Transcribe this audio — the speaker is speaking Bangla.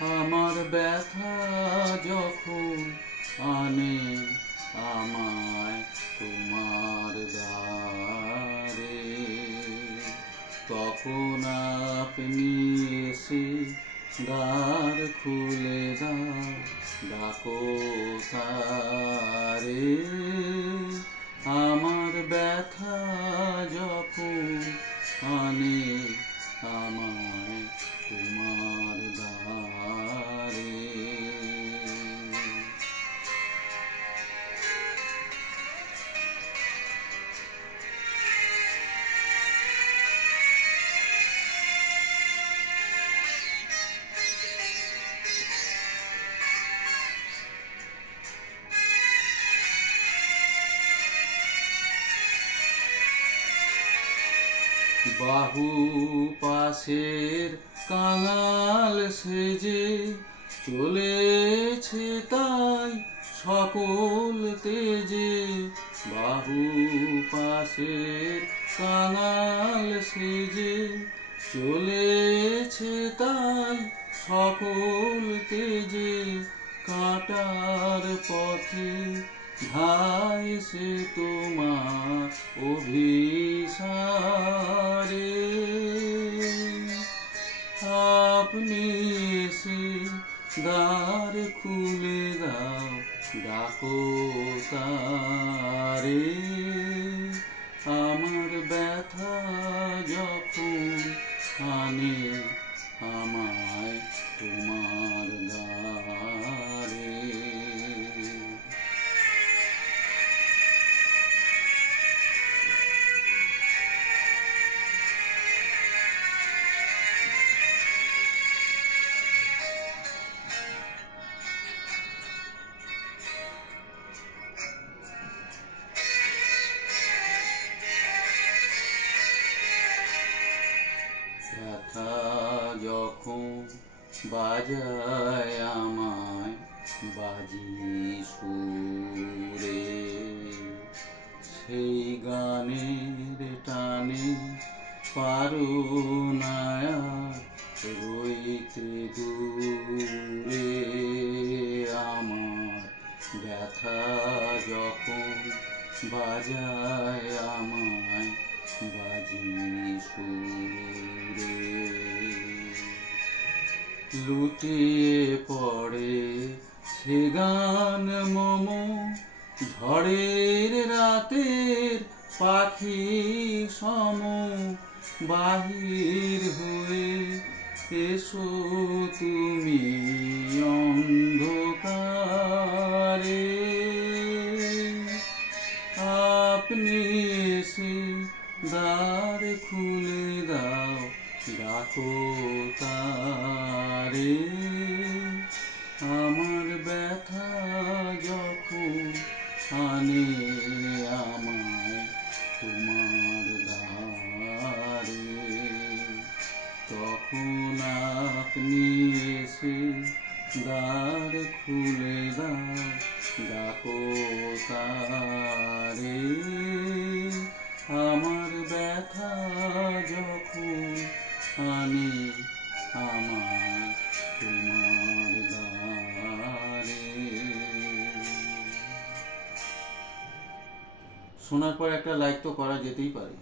আমার ব্যথা যখন আনে আমায় তোমার দ্বারে, তখন আপনি এসে দ্বার খুলে দাও, ডাকো তারে। আমার ব্যথা যখন আনে আমায় তোমার দ্বারে। বাহু পাশের কাঙাল সেজে চলেছে তাই সকল তেজে। বাহু পাশের কাঙাল সেজে চলেছে তাই সকল তেজে। কাঁটার পথে ধায় সে তোমার অভিসারে, আপনি এসে দ্বার খুলে দাও, ডাকো তারে। আমার ব্যথা যখন আনে আমায় তোমার দ্বারে। ব্যথা যখন বাজায় আমায় বাজি সুরে, সেই গানের টানে পারো না রইতে দূরে। আমার ব্যথা যখন বাজায় আমায় বাজি সুরে, লুটিয়ে পড়ে সে গান মম ঝড়ের রাতের পাখি সম। বাহির হয়ে এসো তুমি অন্ধকারে, আপনি এসে দ্বার খুলে দাও, ডাকো তারে। আমার ব্যথা যখন আনে আমায় তোমার দ্বারে, তখন আপনি এসে দ্বার খুলে দাও, ডাকো তারে। আমার ব্যথা যখন আনে আমায় তোমার দ্বারে। শোনার পর একটা লাইক তো করা যেতেই পারে।